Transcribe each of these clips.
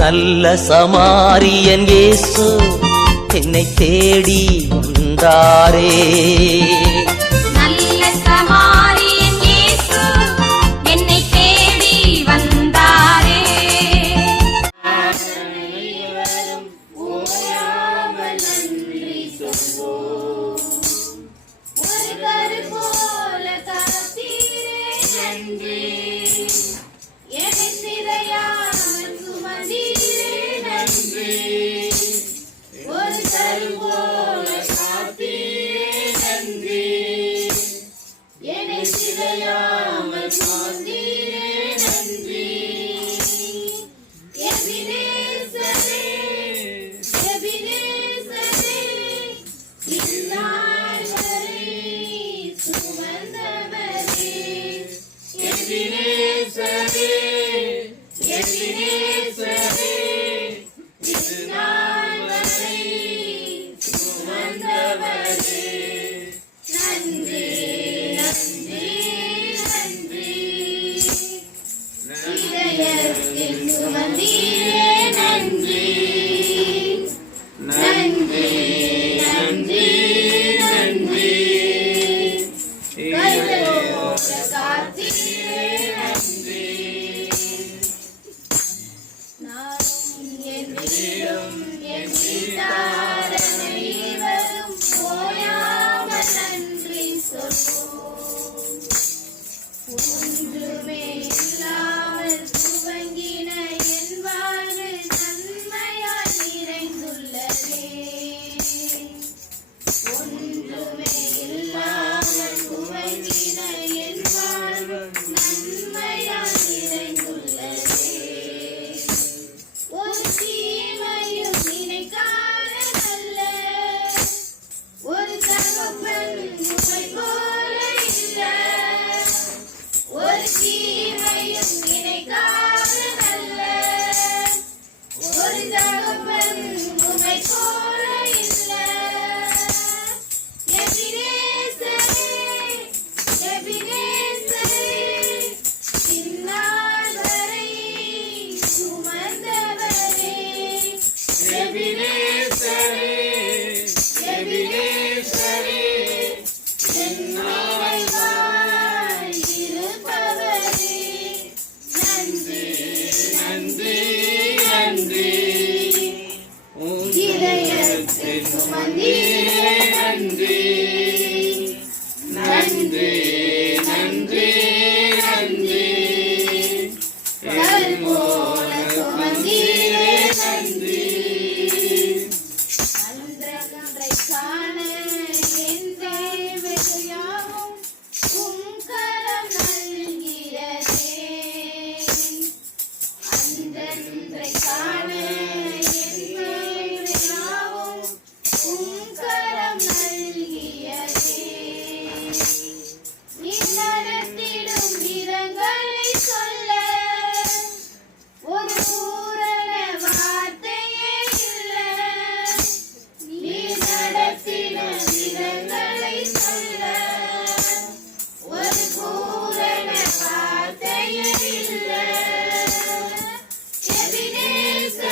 நல்ல சமாரியன் இயேசு என்னை தேடி வந்தாரே. நல்ல சமாரியன் இயேசு என்னை தேடி வந்தாரே. அனைவரும் ஓயாமல் நன்றி சொல்வோம். ஒரு கரு போல காத்தீரே நன்றி. என்னை சிறையாமல் சுமந்தீரே நன்றி. ஒரு கரு போல காத்தீரே நன்றி. என்னை சிறையாமல் சுமந்தீரே நன்றி. எபினேசரே, எபினேசரே, இந்நாள் வரை சுமந்தவரே. எபினேசரே, எபினேசரே, இந்நாள் வரை சுமந்தவரே. நன்றி, நன்றி, நன்றி. இதயத்தில் சுமந்தீரே நன்றி. நன்றி, நன்றி, நன்றி. கைகளோட காத்தீரே நன்றி. நானும் என் வீடும் என் வீட்டார் அனைவரும் ஓயாமல் நன்றி சொல்வோம். ஒன்றுமே இல்லாமல் துவங்கின என் வாழ்வு நன்மையால் நிறைந்துள்ளதே. ஒன்றுமே இல்லாமல் துவங்கின என் வாழ்வு நன்மையால் நிறைந்துள்ளதே. ஒரு தீமையும் நினைக்காத நல்ல ஒரு தகப்பன் உம்மை போல இல்ல. ஒரு தீமையும் நினைக்காத நல்ல ஒரு தகப்பன் உம்மை போல இல்ல. எபினேசரே, எபினேசரே, இந்நாள் வரை சுமந்தவரே. எபினேசரே, எபினேசரே, என் நினைவாய் இருப்பவரே. நன்றி, நன்றி, நன்றி. இதயத்தில் சுமந்தீரே நன்றி. நன்றி, நன்றி, நன்றி. கல் போல சுமந்தீரே நன்றி. அன்றகன்றை காண என் தேவையாவும் உம் கரம் நல்கிறதே. அன்றன்றை காண என் தேவையாவும் உம் கரம் நல்கிறதே. நீ நடத்திடும் விதங்களை சொல்ல ஒரு பூரண வார்த்தையே இல்லை. நீ நடத்திடும் விதங்களை சொல்ல ஒரு பூரண வார்த்தையே இல்லை. எபினேசரே,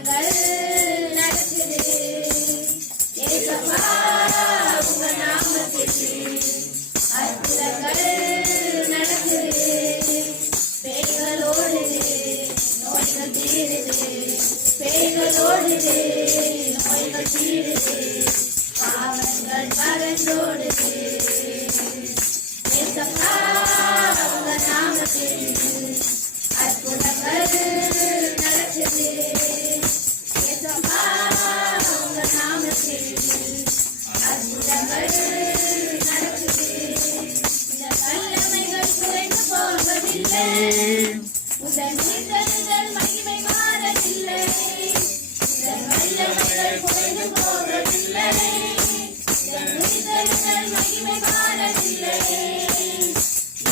அற்புதங்கள் நடக்குது. ஏசப்பா உங்க நாமத்தில் அற்புதங்கள் நடக்குது. பேய்கள் ஓடுது, நோய்கள் தீருது. பேய்கள் ஓடுது, நோய்கள் தீருது. பாவங்கள் பறந்தோடுது. ஏசப்பா உங்க நாமத்தில் அற்புதங்கள் நடக்குது. ஏசப்பா உங்க நாமத்தில் அற்புதங்கள் நடக்குது. இந்த வல்லமைகள் குறைந்து போவதில்லை. உங்கள் நீத்தல்கள் மகிமை மாறவில்லை. இந்த வல்லமைகள் குறைந்து போவதில்லை. இந்த நீத்தல்கள் மகிமை மாறவில்லை.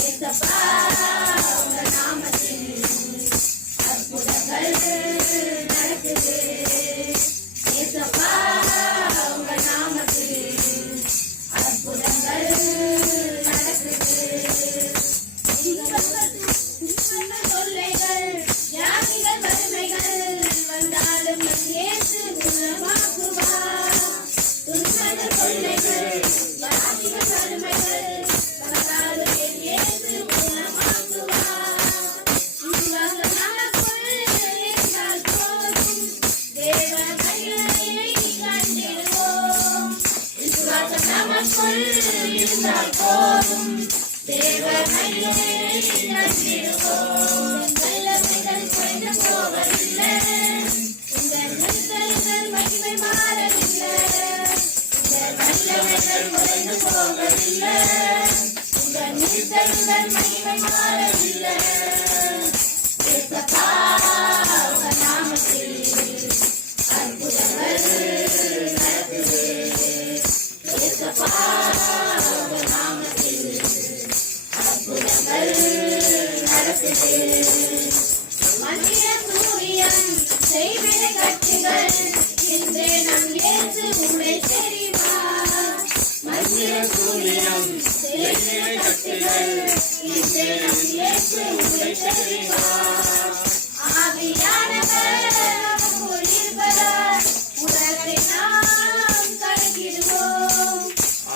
ஏசப்பா உங்க நாமத்தில் அற்புதங்கள் நடக்குது. ஏசப்பா உங்க நாமத்தில் அற்புதங்கள் நடக்குது. துன்பங்கள் தொல்லைகள் வியாதிகள் வறுமைகள் வந்தாலும் இயேசு குணமாக்குவார். துன்பங்கள் தொல்லைகள் வியாதிகள் வறுமைகள் வந்தாலும் இயேசு குணமாக்குவார். விசுவாசம் நமக்குள் இருந்தால் போதும், தேவ மகிமையை கண்டிடுவோம். விசுவாசம் நமக்குள் இருந்தால் போதும், தேவ மகிமையை கண்டிடுவோம். வல்லமைகள் குறைந்து போவதில்லை. இந்த நிறுத்தல்கள் மகிமை மாறவில்லை. இந்த வல்லமைகள் குறைந்து போவதில்லை. இந்த நிறுத்தல்கள் மகிமை மாறவில்லை. ஏசப்பா உங்க நாமத்தில் அற்புதங்கள் நடக்குது. ஏசப்பா உங்க நாமத்தில் அற்புதங்கள் நடக்குது. மந்திர சூரியன் செய்வின கட்சிகள் இன்றே நம் இயேசு உரை தெரிவார். மந்திர சூரியன் செய்வின கட்சிகள் இன்றே நம் இயேசு உரை தெரிவார். ஆவியானவர் நமக்குள் இருப்பதால் உலகை நாம் கணக்கிடுவோம்.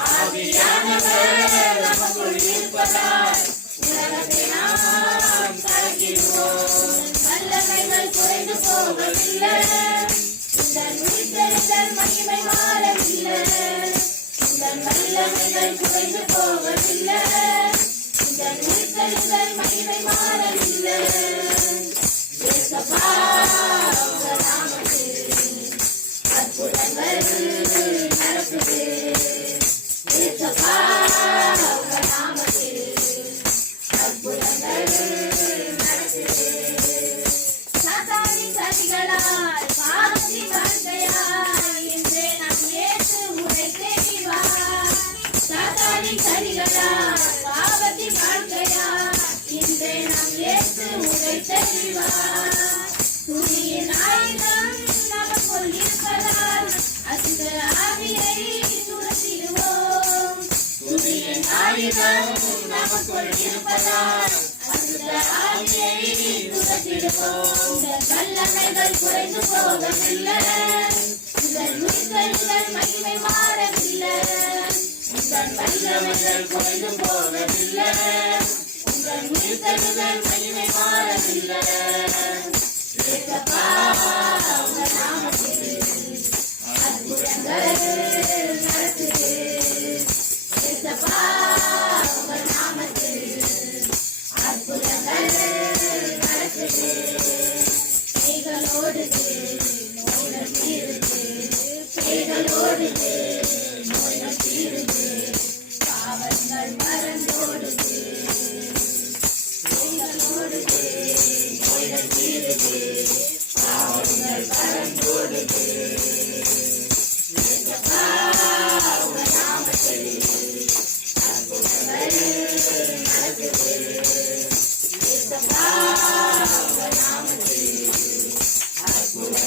ஆவியானவர் நமக்குள் இருப்பதால் உலகத்தை நாம் கணக்கிடுவோம். வல்லமைகள் குறைந்து போவதில்லை. இந்த நுழைத்தல் மகிமை மாறவில்லை. இந்த வல்லமைகள் குறைந்து போவதில்லை. இந்த நுழைத்தல் மகிமை மாறவில்லை. ஏசப்பா உங்க நாமத்தில் அற்புதங்கள் நடக்குது. ஏசப்பா உங்க நாமத்தில் அற்புதங்கள் நடக்குது. சாத்தானின் சதிகளால் பாவத்தின் வாழ்க்கையால் இன்றே நம் இயேசு உரை தெரிவார். சாத்தானின் சதிகளால் பாவத்தின் வாழ்க்கையால் இன்றே நம் இயேசு உரை தெரிவார். துதியின் ஆயுதம் நமக்குள் இருப்பதால் அந்த ஆவியை துரத்திடுவோம். துதியின் ஆயுதம் நமக்குள் இருப்பதால் அந்த ஆவியை துரத்திடுவோம். இந்த வல்லமைகள் குறைந்து போவதில்லை. இந்த நுழைத்தல்கள் மகிமை மாறவில்லை. இந்த வல்லமைகள் குறைந்து போவதில்லை. இந்த நுழைத்தல்கள் மகிமை மாறவில்லை. ஏசப்பா உங்க நாமத்தில் அற்புதங்கள் நடக்குது. ஏசப்பா உங்க நாமத்தில் அற்புதங்கள் நடக்குது. பேய்கள் ஓடுது, நோய்கள் தீருது. பேய்கள் ஓடுது, நோய்கள் தீருது. பாவங்கள் மறந்தோடுது. பேய்கள் ஓடுது, நோய்கள் தீருது. பாவங்கள் மறந்தோடுது. ஏசப்பா உங்க நாமத்தில் அற்புதங்கள் நடக்குது. ஏசப்பா உங்க நாமத்தில் அற்புதங்கள்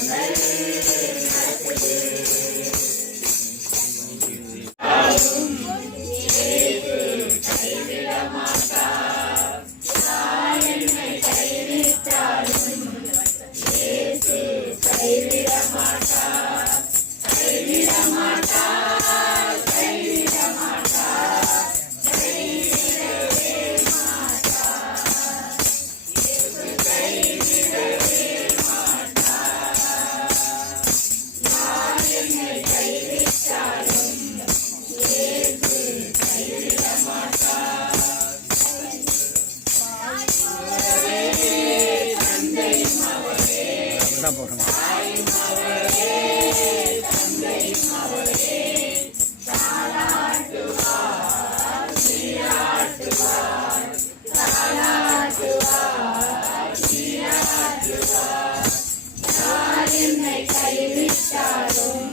என்னை கைவிட்டாலும்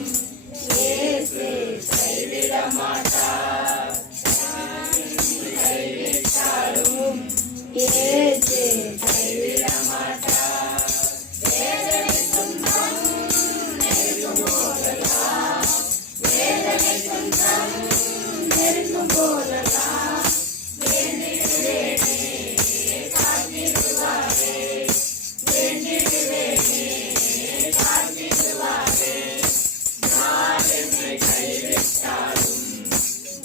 இயேசு கைவிட மாட்டார். கைவிட்டாலும் இயேசு கைவிட மாட்டார். வேதனை துன்பம் நெருங்கும் போதெல்லாம், வேதனை துன்பம் நெருங்கும் போதெல்லாம் வேண்டிடுவேனே காத்திடுவாரே, வேண்டிடுவேனே காத்திடுவாரே. யார் என்னை கைவிட்டாலும்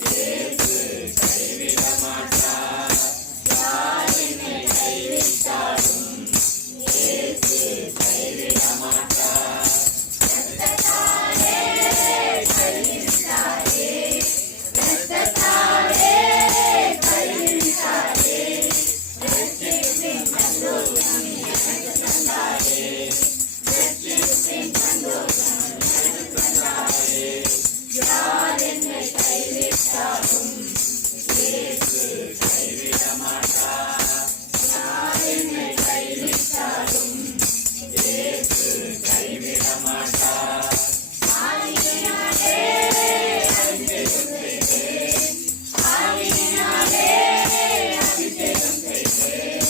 இயேசு கைவிட மாட்டார். யார் என்னை கைவிட்டாலும் இயேசு கைவிட மாட்டார். இரத்தத்தாலே கைவிட்டாரே, இரத்தத்தாலே கைவிட்டாரே, இரட்சிப்பின் சந்தோஷம் எனக்கு தந்தாரே, இரட்சிப்பின் சந்தோஷம் எனக்கு தந்தாரே. யார் என்னை கைவிட்டாலும் இயேசு கைவிட மாட்டார். யார் என்னை கைவிட்டாலும் இயேசு கைவிட மாட்டார். ஆவியினாலே அபிஷேகம் செய்தேன், ஆவியினாலே அபிஷேகம் செய்தேன்.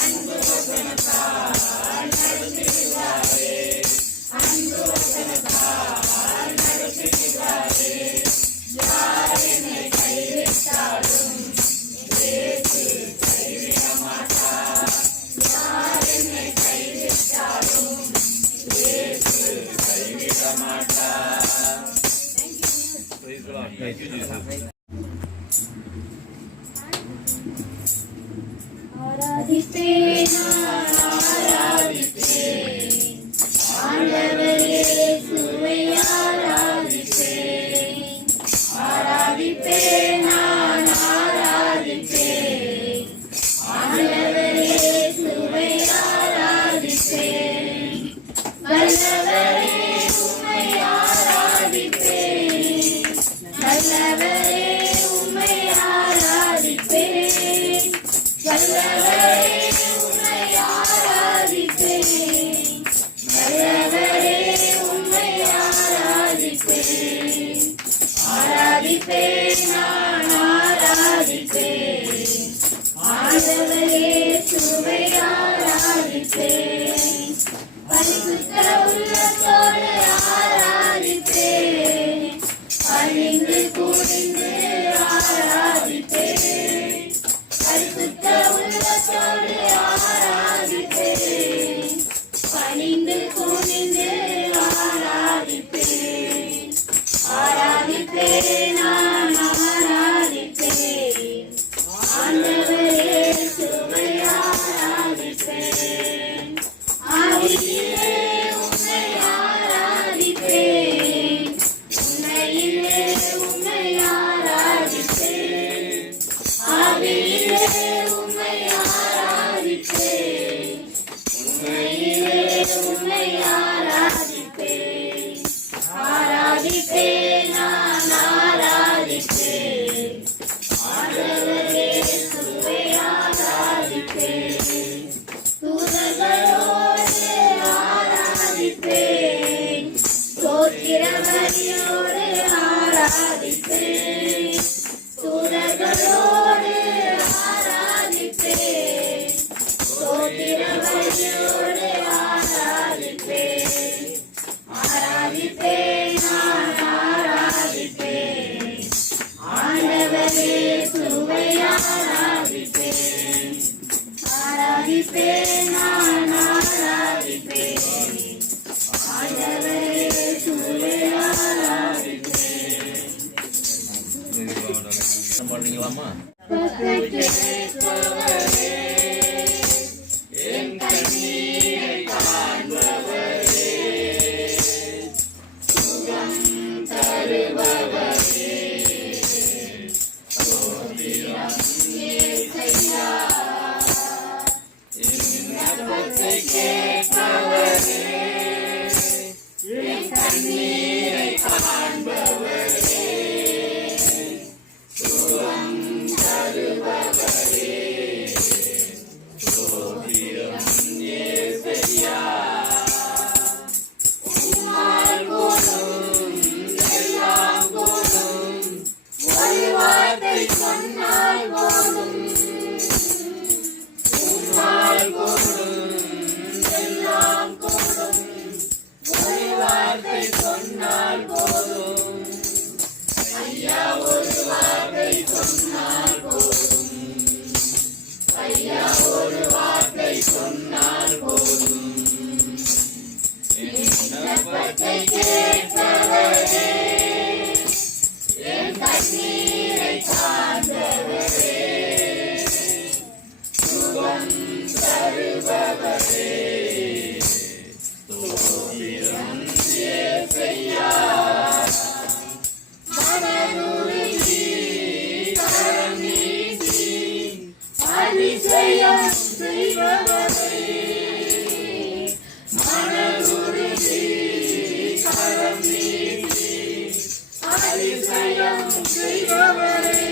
அன்பு வசனத்தால் நடத்திடுவாரே, அன்பு வசனத்தால் நடத்திடுவாரே. யார் என்னை கைவிட்டாலும் இயேசு கைவிட மாட்டார். யார் என்னை கைவிட்டாலும் இயேசு கைவிட மாட்டார். ஆராதிப்பேன், ஆராதிப்பேன், ஆண்டவர் இயேசுவை ஆராதிப்பேன். ஆராதிப்பேன், நான் ஆராதிப்பேன், ஆண்டவர் இயேசுவை ஆராதிப்பேன். வல்லவரே உம்மை ஆராதிப்பேன், வல்லவரே உம்மை ஆராதிப்பேன், வல்லவரே உம்மை ஆராதிப்பேன், வல்லவரே உம்மை ஆராதிப்பேன். ஆராதிப்பேன், நான் ஆராதிப்பேன், ஆண்டவர் இயேசுவை ஆராதிப்பேன். பரிசுத்த உள்ளத்தோடு ஆராதிப்பேன், பணிந்து குனிந்து ஆராதிப்பேன். பரிசுத்த உள்ளத்தோடு ஆராதிப்பேன், பணிந்து குனிந்து ஆராதிப்பேன். ஆராதிப்பேன், நான் ஆராதிப்பேன், ஆண்டவர் இயேசுவை ஆராதிப்பேன். ஆவியிலே உம்மை ஆராதிப்பேன், உண்மையிலே உம்மை ஆராதிப்பேன். ஆவியிலே உம்மை ஆராதிப்பேன், உண்மையிலே உம்மை ஆராதிப்பேன். ஆராதிப்பேன், நான் ஆராதிப்பேன், ஆண்டவர் இயேசுவை ஆராதிப்பேன். தூதர்களோடு ஆராதிப்பேன், ஸ்தோத்திர பலியோடு ஆராதிப்பேன். தூதர்களோடு ஆராதிப்பேன், ஸ்தோத்திர பலியோடு ஆராதிப்பேன். ஆராதிப்பேன், நான் ஆராதிப்பேன், ஆண்டவர் இயேசுவை ஆராதிப்பேன். ஆராதிப்பேன், நான் ஆராதிப்பேன், ஆண்டவர் இயேசுவை ஆராதிப்பேன். பண்ணீங்களாமா? பக்கத்திலே என் கண்ணீரை காண்பவரே, விண்ணப்பத்தை கேட்பவரே, என் கண்ணீரை காண்பவரே, சுகம் தருபவரே, ஸ்தோத்திரம் இயேசையா. மனதுருகி கரம் நீட்டி அதிசயம் செய்பவரே, மனதுருகி கரம் நீட்டி அதிசயம் செய்பவரே,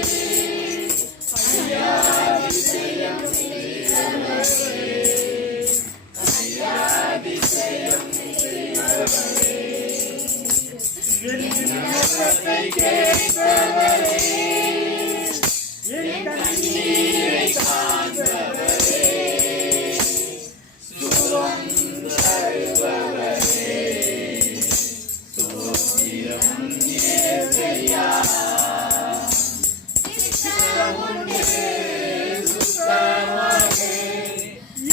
ஐயா அதிசயம் செய்பவரே, ஐயா அதிசயம் செய்பவரே, விண்ணப்பத்தை கேட்பவரே, என் கண்ணீரை காண்பவரே, சுகம் தருபவரே, ஸ்தோத்திரம் இயேசையா. சித்தமுண்டே சுத்தமாக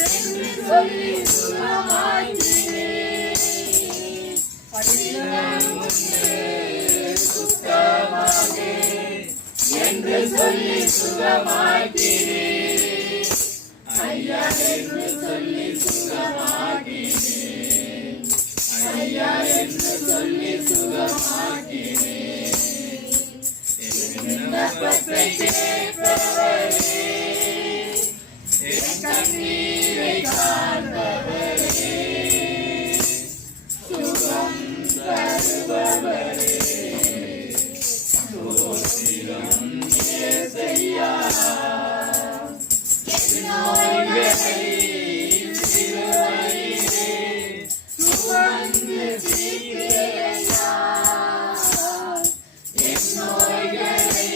என்று சொல்லி சுகமாக்கினீர். சித்தமுண்டே சுத்தமாக என்று சொல்லி சுகமாக்கினீர். ஐயா என்று சொல்லி சுகமாக்கினீர். ஐயா என்று சொல்லி சுகமாக்கினீர். விண்ணப்பத்தை கேட்பவரே, என் கண்ணீரை காண்பவரே, சுகம் தருபவரே, ஸ்தோத்திரம் இயேசையா. என் நோய்களை சிலுவையிலே சுமந்து தீர்த்தீரையா. என் நோய்களை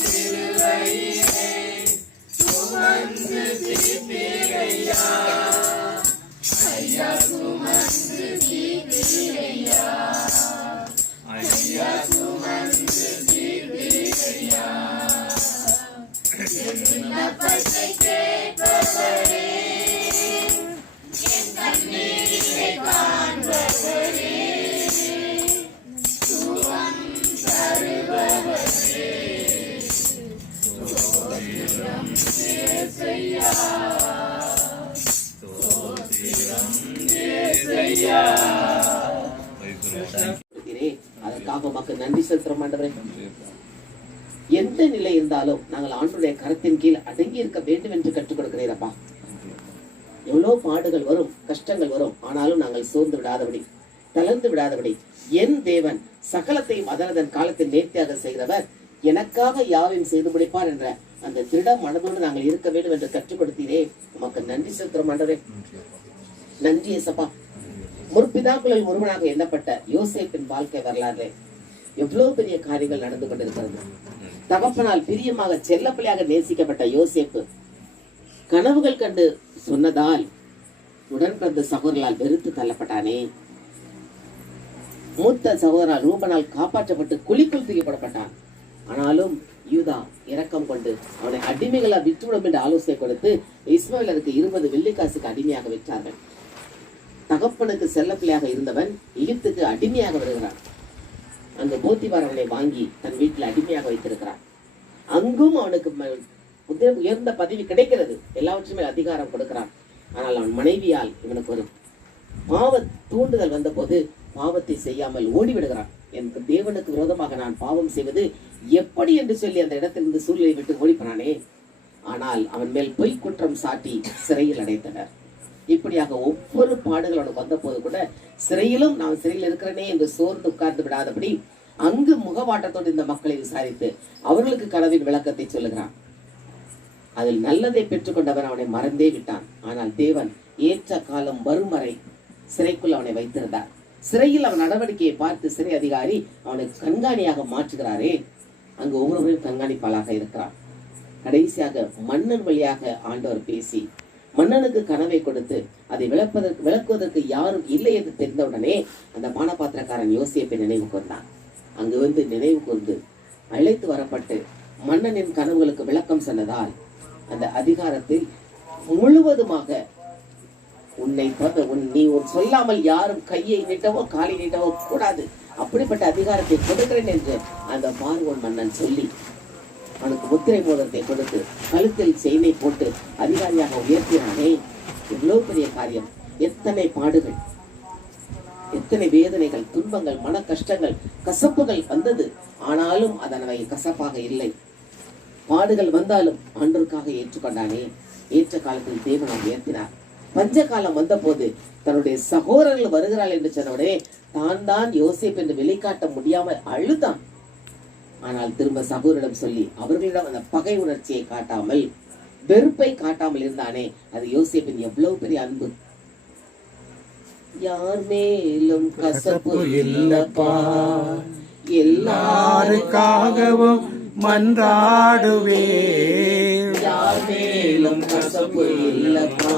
சிலுவையிலே சுமந்து தீர்த்தீரையா. ஐயா சுமந்து தீர்த்தீரையா. ஐயா சுமந்து தீர்த்தீரையா. என் விண்ணப்பத்தை கேட்பவரே, என் கண்ணீரை காண்பவரே, சுகம் தருபவரே, ஸ்தோத்திரம் இயேசையா. ஸ்தோத்திரம் இயேசையா. அதற்காக உமக்கு நன்றி செலுத்துறோம் ஆண்டவரே. எந்த நிலை இருந்தாலும் நாங்கள் ஆண்டவருடைய கரத்தின் கீழ் அடங்கி இருக்க வேண்டும் என்று கற்றுக் கொடுக்கிறீரப்பா. எவ்வளவு பாடுகள் வரும், கஷ்டங்கள் வரும், ஆனாலும் நாங்கள் சோர்ந்து விடாதபடி, தளர்ந்து விடாதபடி, என் தேவன் சகலத்தையும் அதனதன் காலத்தில் நேர்த்தியாக செய்கிறவர், எனக்காக யாவையும் செய்து முடிப்பார் என்ற அந்த திட மனதோடு நாங்கள் இருக்க வேண்டும் என்று கற்றுக் கொடுத்தீரே, உமக்கு நன்றி செலுத்துறோம் ஆண்டவரே. நன்றி ஏசப்பா. முற்பிதாக்களில் ஒருவனாக எண்ணப்பட்ட யோசேப்பின் வாழ்க்கை வரலாறு எவ்வளவு பெரிய காரியங்கள் நடந்து கொண்டிருக்கிறது. தகப்பனால் பிரியமாக செல்லப்பிள்ளையாக நேசிக்கப்பட்ட யோசேப்பு கனவுகள் கண்டு சொன்னதால் உடன் பிறந்த சகோதரர்களால் வெறுத்து தள்ளப்பட்டானே. மூத்த சகோதரர் ரூபனால் காப்பாற்றப்பட்டு குழிக்குள் தூக்கப்படப்பட்டான். ஆனாலும் யூதா இரக்கம் கொண்டு அவனை அடிமைகளா விட்டுவிடும் என்று ஆலோசனை கொடுத்து இஸ்மாயிலருக்கு 20 வெள்ளிக்காசுக்கு அடிமையாக விற்றார்கள். தகப்பனுக்கு செல்லப்பிள்ளையாக இருந்தவன் எகிப்துக்கு அடிமையாக வருகிறான். அந்த போத்திபார் அவனை வாங்கி தன் வீட்டில் அடிமையாக வைத்திருக்கிறான். அங்கும் அவனுக்கு உயர்ந்த பதவி கிடைக்கிறது, எல்லாவற்றுமே அதிகாரம் கொடுக்கிறான். ஆனால் அவன் மனைவியால் இவனுக்கு ஒரு பாவ தூண்டுதல் வந்த போது பாவத்தை செய்யாமல் ஓடிவிடுகிறான். எனக்கு தேவனுக்கு விரோதமாக நான் பாவம் செய்வது எப்படி என்று சொல்லி அந்த இடத்திலிருந்து சூழ்நிலை விட்டு ஓடிப்பனானே. ஆனால் அவன் மேல் பொய் குற்றம் சாட்டி சிறையில் அடைத்தனர். இப்படியாக ஒவ்வொரு பாடுகள் அவனுக்கு வந்த போது கூட சிறையிலும் நான் சிறையில் இருக்கிறேனே என்று சோர்ந்து உட்கார்ந்து விடாதபடி அங்கு முகவாட்டத்தோடு இந்த மக்களை விசாரித்து அவர்களுக்கு கனவின் விளக்கத்தை சொல்லுகிறான். அதில் நல்லதை பெற்றுக்கொண்டவன் அவனை மறந்தே விட்டான். ஆனால் தேவன் ஏற்ற காலம் வரும் வரை சிறைக்குள் அவனை வைத்திருந்தார். சிறையில் அவன் நடவடிக்கையை பார்த்து சிறை அதிகாரி அவனை கண்காணியாக மாற்றுகிறாரே. அங்கு ஒவ்வொருவரையும் கண்காணிப்பாளாக இருக்கிறான். கடைசியாக மன்னன் வழியாக ஆண்டவர் பேசி மன்னனுக்கு கனவை கொடுத்து அதை விளக்குவதற்கு யாரும் இல்லை என்று தெரிந்தவுடனே அந்த பானபாத்திரக்காரன் யோசேப்பை நினைவு கூர்ந்தான். அங்கு வந்து நினைவு கூர்ந்து அழைத்து வரப்பட்டு மன்னனின் கனவுகளுக்கு விளக்கம் சொன்னதால் அந்த அதிகாரத்தில் முழுவதுமாக நீ சொல்லாமல் யாரும் கையை நீட்டவோ காலை நீட்டவோ கூடாது, அப்படிப்பட்ட அதிகாரத்தை கொடுக்கிறேன் என்று அந்த பார்வோன் மன்னன் சொல்லி அவனுக்கு முத்திரை மோதிரத்தை கொடுத்து கழுத்தில் செயினை போட்டு அதிகாரியாக உயர்த்தினானே. எவ்வளவு பெரிய காரியம்! எத்தனை பாடுகள், எத்தனை வேதனைகள், துன்பங்கள், மன கஷ்டங்கள், கசப்புகள் வந்தது. ஆனாலும் அதனவை கசப்பாக இல்லை. பாடுகள் வந்தாலும் ஆண்டவருக்காக ஏற்றுக்கொண்டானே. ஏற்ற காலத்தில் தேவனை உயர்த்தினார். பஞ்ச காலம் வந்த போது தன்னுடைய சகோதரர்கள் வருகிறாள் என்று சொன்னவுடனே தான் யோசேப்பு என்று வெளிக்காட்ட முடியாமல் அழுதான். ஆனால் திரும்ப சகோதரிடம் சொல்லி அவர்களிடம் அந்த பகை உணர்ச்சியை காட்டாமல், வெறுப்பை காட்டாமல் இருந்தானே. அது யோசேப்பின் எவ்வளவு பெரிய அன்பு! யார் மேலும் கசப்பு இல்லப்பா, எல்லாருக்காகவும் மன்றாடுவே, யார் மேலும் கசப்பு இல்லப்பா.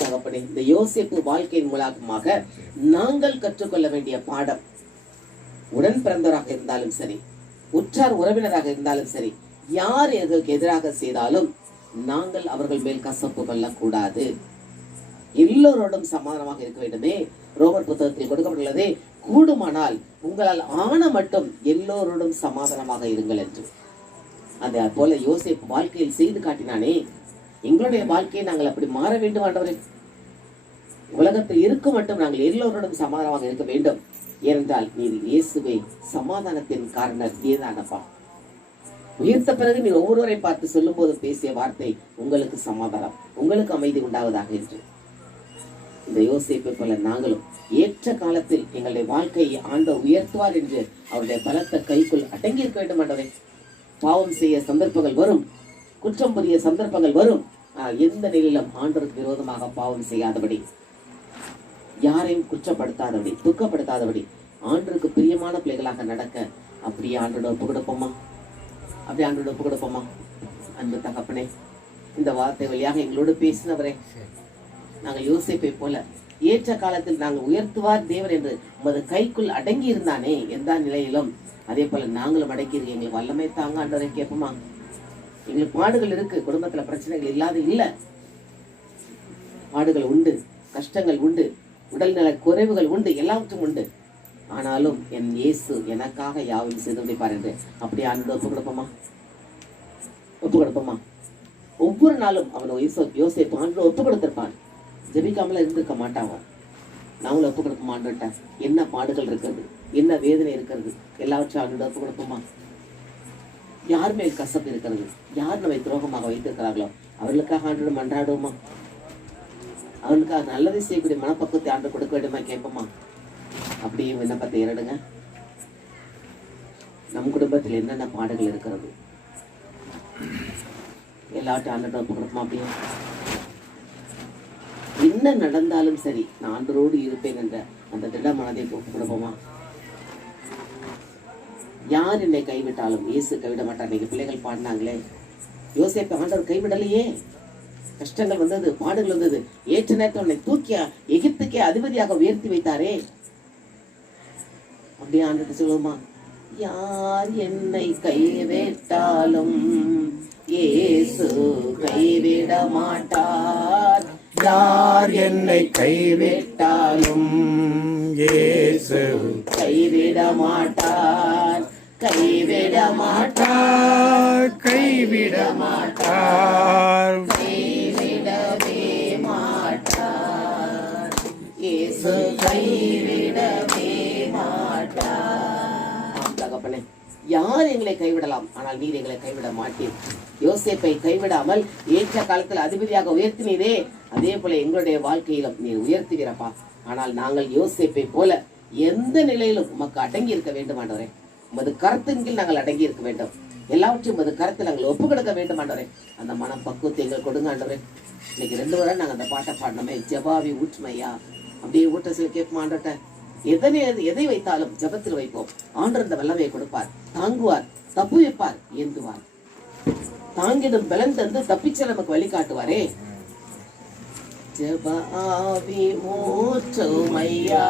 தகப்பனே, இந்த யோசேப்பு வாழ்க்கையின் மூலமாக நாங்கள் கற்றுக்கொள்ள வேண்டிய பாடம், உடன் பிறந்தவராக இருந்தாலும் சரி, உற்றார் உறவினராக இருந்தாலும் சரி, யார் எங்களுக்கு எதிராக செய்தாலும் நாங்கள் அவர்கள் மேல் கசப்பு கொள்ளக்கூடாது. எல்லோரோடும் சமாதானமாக இருக்க வேண்டுமே. ரோமர் புத்தகத்தில் கொடுக்கப்பட்டுள்ளதே, கூடுமானால் உங்களால் ஆன மட்டும் எல்லோரோடும் சமாதானமாக இருங்கள் என்று. அதே போல யோசேப்பு வாழ்க்கையில் செய்து காட்டினானே. எங்களுடைய வாழ்க்கையை நாங்கள் அப்படி மாற வேண்டும் ஆண்டவரே. உலகத்தில் இருக்க மட்டும் நாங்கள் எல்லோரோடும் சமாதானமாக இருக்க வேண்டும். ஏனென்றால் நீர் இயேசுவை சமாதானத்தின் காரணர் நீதானப்பா. உயிர்த்த பிறகு நீ ஒவ்வொருவரை பார்த்து சொல்லும் போது பேசிய வார்த்தை, உங்களுக்கு சமாதானம், உங்களுக்கு அமைதி உண்டாவதாக என்று. இந்த யோசேப்பை போல நாங்களும் ஏற்ற காலத்தில் எங்களுடைய வாழ்க்கையை ஆண்டவர் உயர்த்துவார் என்று அவருடைய பலத்த கைக்குள் அடங்கி இருக்க வேண்டும் ஆண்டவரே. பாவம் செய்ய சந்தர்ப்பங்கள் வரும், குற்றம் புரிய சந்தர்ப்பங்கள் வரும். எந்த நிலையிலும் ஆண்டவருக்கு விரோதமாக பாவம் செய்யாதபடி, யாரையும் குற்றப்படுத்தாதபடி, துக்கப்படுத்தாதபடி, ஆண்டவருக்கு பிரியமான பிள்ளைகளாக நடக்க அப்படியே ஆண்டோட ஒப்பு கொடுப்போமா? அப்படியே ஆண்டோட ஒப்பு கொடுப்போமா? அன்பு தகப்பனே, இந்த வார்த்தை வழியாக எங்களோடு பேசினவரே, நாங்கள் யோசேப்பை போல ஏற்ற காலத்தில் நாங்கள் உயர்த்துவார் தேவர் என்று உமது கைக்குள் அடங்கி இருந்தானே. எந்த நிலையிலும் அதே போல நாங்களும் அடங்கி இருக்கு. எங்களுக்கு வல்லமை தாங்க ஆண்டவரை கேட்போமா? எங்களுக்கு பாடுகள் இருக்கு, குடும்பத்துல பிரச்சனைகள் இல்லாத இல்ல, பாடுகள் உண்டு, கஷ்டங்கள் உண்டு, உடல்நல குறைவுகள் உண்டு, எல்லாவற்றும் உண்டு. ஆனாலும் என் இயேசு எனக்காக யாவும் செய்து முடிப்பார் என்று அப்படியே ஆண்டோட ஒப்பு கொடுப்போமா? ஒப்பு கொடுப்போமா? ஒவ்வொரு நாளும் அவன் யோசேப்பு ஆண்டோட ஒப்பு கொடுத்திருப்பான். ஜெபிக்காமல இருந்திருக்க மாட்டாங்க. நாங்களும் ஒப்பு கொடுப்போமா? ஆண்டோட்ட என்ன பாடுகள் இருக்கிறது, என்ன வேதனை இருக்கிறது, எல்லாவற்றையும் ஆண்டோட ஒப்பு கொடுப்போமா? யார் மேல் கசப்பு இருக்கிறது, யார் நம்மை துரோகமாக வைத்திருக்கிறார்களோ அவர்களுக்காக ஆண்டோட மன்றாடுவோமா? அவர்களுக்காக நல்லதை செய்யக்கூடிய மனப்பக்குவத்தை ஆண்டு கொடுக்க வேண்டுமா கேட்போமா? அப்படியே விண்ணப்பத்தை இரடுங்க. நம் குடும்பத்தில் என்னென்ன பாடுகள் இருக்கிறது எல்லாவற்றையும் ஆண்டோட ஒப்பு கொடுப்போமா? அப்படியே என்ன நடந்தாலும் சரி நான் ஆண்டவரோடு இருப்பேன் என்ற அந்த திட மனதை ஒப்பு கொடுப்போமா? யார் என்னை கைவிட்டாலும் இயேசு கைவிட மாட்டார். நீங்க பிள்ளைகள் பாடினாங்களே, யோசேப்பை ஆண்டவர் கைவிடலையே. கஷ்டங்கள் வந்தது, பாடுகள் வந்தது, ஏற்ற நேரத்தில் உன்னை தூக்கியா எகிப்துக்கே அதிபதியாக உயர்த்தி வைத்தாரே. அப்படியே ஆண்டவர் சொல்லுவோமா? யார் என்னை கைவிட்டாலும் இயேசு கைவிட மாட்டார். யார் என்னை கைவிட்டாலும் இயேசு கைவிட மாட்டார், கைவிட மாட்டார், கைவிட மாட்டார், கைவிடவே மாட்டார். இயேசு கைவிடவே மாட்டார். தகப்பனே, யார் எங்களை கைவிடலாம், ஆனால் நீர் எங்களை கைவிட மாட்டீர். யோசேப்பை கைவிடாமல் ஏற்ற காலத்தில் அதிபதியாக உயர்த்தினீரே, அதே போல எங்களுடைய வாழ்க்கையிலும் நீர் உயர்த்துகிறப்பா. ஆனால் நாங்கள் யோசேப்பை போல எந்த நிலையிலும் உமக்கு அடங்கி இருக்க வேண்டும் ஆண்டவரே. உமது கருத்தின் கீழ் நாங்கள் அடங்கி இருக்க வேண்டும். எல்லாவற்றையும் உமது கருத்தில் நாங்கள் ஒப்பு கொடுக்க வேண்டும் ஆண்டவரே. அந்த மனம் பக்குவத்தை எங்கள் கொடுங்க ஆண்டவரே. இன்னைக்கு 2 வாரம் நாங்கள் அந்த பாட்டை பாடினோமே, ஜெபாவி ஊற்றுமையா, அப்படியே ஊட்ட சொல்லி கேட்போம் ஆண்டவர்கிட்ட. எதை வைத்தாலும் ஜபத்தில் வைப்போம். ஆண்டவர் இந்த வல்லமையை கொடுப்பார், தாங்குவார், தப்பு வைப்பார், ஏந்துவார். தாங்கிடும் பலன் தந்து தப்பிச்ச நமக்கு வழிகாட்டுவாரே. ஜெபாவி ஊற்றுமையா,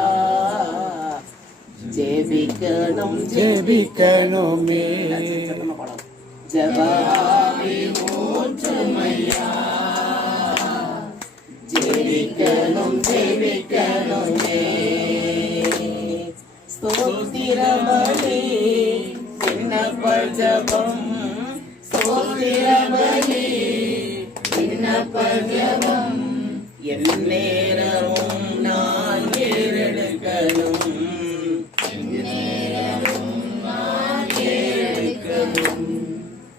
ஜெபிக்கணும் ஜெபிக்கணுமே, ஜெபாவி ஊற்றுமையா, ஜெபிக்கணும் ஜெபிக்கணுமே ஸ்தோத்திரபலி விண்ணப்ப ஜெபம் ஸ்தோத்திரபலி விண்ணப்ப ஜெபம் எந்நேரமும் நான் ஏறெடுக்கணும்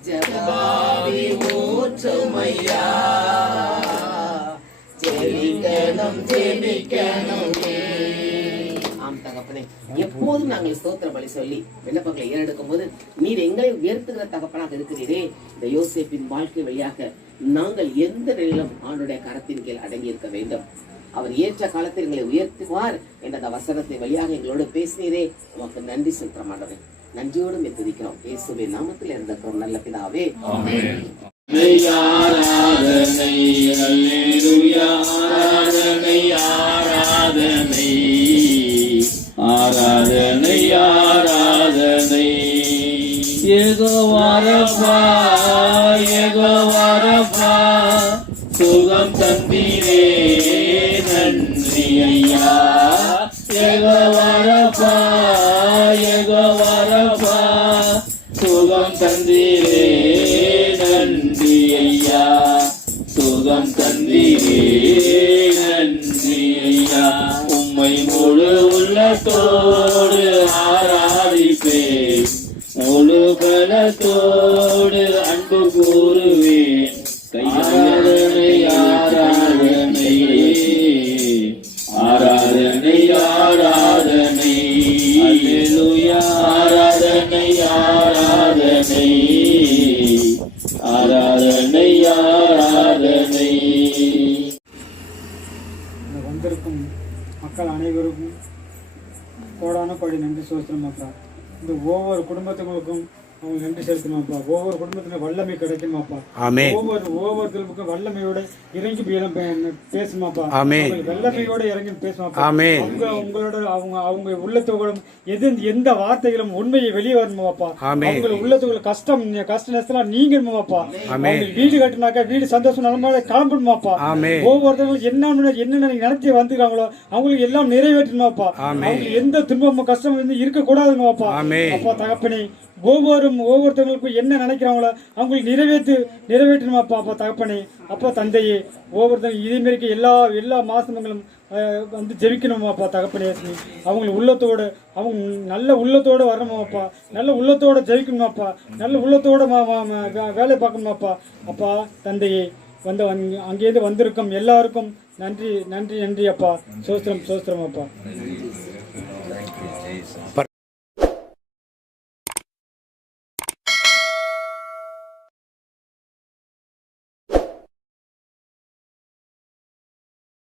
ஜெபாவி ஊற்றுமையா ஜெபிக்கணும் ஜெபிக்கணுமே. ஆம் தகப்பனே, எப்போதும் நாங்கள் ஸ்தோத்திர பலி சொல்லி விண்ணப்பங்களை ஏறெடுக்கும் போது நீர் எங்களை உயர்த்துகிற தகப்பனாக இருக்கிறீரே. இந்த யோசேப்பின் வாழ்க்கை வழியாக நாங்கள் எந்த நிலையிலும் ஆண்டுடைய கரத்தின் கீழ் அடங்கி இருக்க வேண்டும். அவர் ஏற்ற காலத்தில் எங்களை உயர்த்துவார் என்ற அந்த வசனத்தை வழியாக எங்களோடு பேசினீரே, உமக்கு நன்றி செலுத்துறோம் ஆண்டவரே. நன்றியோடு துதிக்கிறோம் இயேசுவின் நாமத்தில் இருந்திருக்கிறோம் நல்ல பிதாவே. ஆராதனை அல்லேலூயா ஆராதனை ஆராதனை ஆராதனை ஆராதனை யெகோவா ரப்பா யெகோவா ரப்பா சுகம் தந்தீரே நன்றி ஐயா யெகோவா ரப்பா யெகோவா ரப்பா சுகம் தந்தீரே நன்றி ஐயா சுகம் தந்தீரே நன்றி ஐயா உம்மை முழு உள்ளத்தோடு ஆராதிப்பேன் முழு பலத்தோடு அன்பு கூறுவேன் ஆராதனை ஆராதனை ஆராதனை ஆராதனை அல்லேலூயா ஆராதனை ஆராதனை ஆராதனை ஆராதனை. வந்திருக்கும் மக்கள் அனைவருக்கும் கோடான கோடி நன்றி சோஸ்திரமாப்பா. இந்த ஒவ்வொரு குடும்பத்துங்களுக்கும் அவங்க நன்றி செலுத்தணுமாப்பா. ஒவ்வொரு குடும்பத்திலும் வல்லமை கிடைக்குமாப்பா. ஒவ்வொருத்தருக்கும் வல்லமையோட இறங்கி பேசணுமாப்பா. வல்லமையோட இறங்கி பேசணுமாப்பா. உங்களோட அவங்க உள்ளத்தோட எந்த வார்த்தைகளும் உண்மையை வெளியே வரணுமாப்பா. அவங்க உள்ளத்தோட கஷ்ட நேரத்துல நீங்கணுமாப்பா. வீடு கட்டினாக்கா வீடு சந்தோஷம் நலமாக கிளம்பணுமாப்பா. ஒவ்வொருத்தவங்களும் என்னென்ன நினைச்சு வந்துருக்காங்களோ அவங்களுக்கு எல்லாம் நிறைவேற்றணுமாப்பா. அவங்களுக்கு எந்த துன்பமும் கஷ்டம் இருக்க கூடாதுமாப்பா. அப்பா தகப்பனே, ஒவ்வொருத்தவங்களுக்கும் என்ன நினைக்கிறாங்களோ அவங்களுக்கு நிறைவேற்றணுமாப்பா. அப்பா தகப்பனே, அப்பா தந்தையே, ஒவ்வொருத்தவங்க இதே மாரி எல்லா மாசங்களும் வந்து ஜெபிக்கணுமாப்பா தகப்பனே. அவங்களுக்கு உள்ளத்தோடு அவங்க நல்ல உள்ளத்தோடு வரணுமாப்பா. நல்ல உள்ளத்தோடு ஜெயிக்கணுமாப்பா. நல்ல உள்ளத்தோடு வேலை பார்க்கணுமாப்பா. அப்பா தந்தையே, அங்கேருந்து வந்திருக்கும் எல்லாருக்கும் நன்றி நன்றி நன்றி அப்பா. சோஸ்திரம் அப்பா.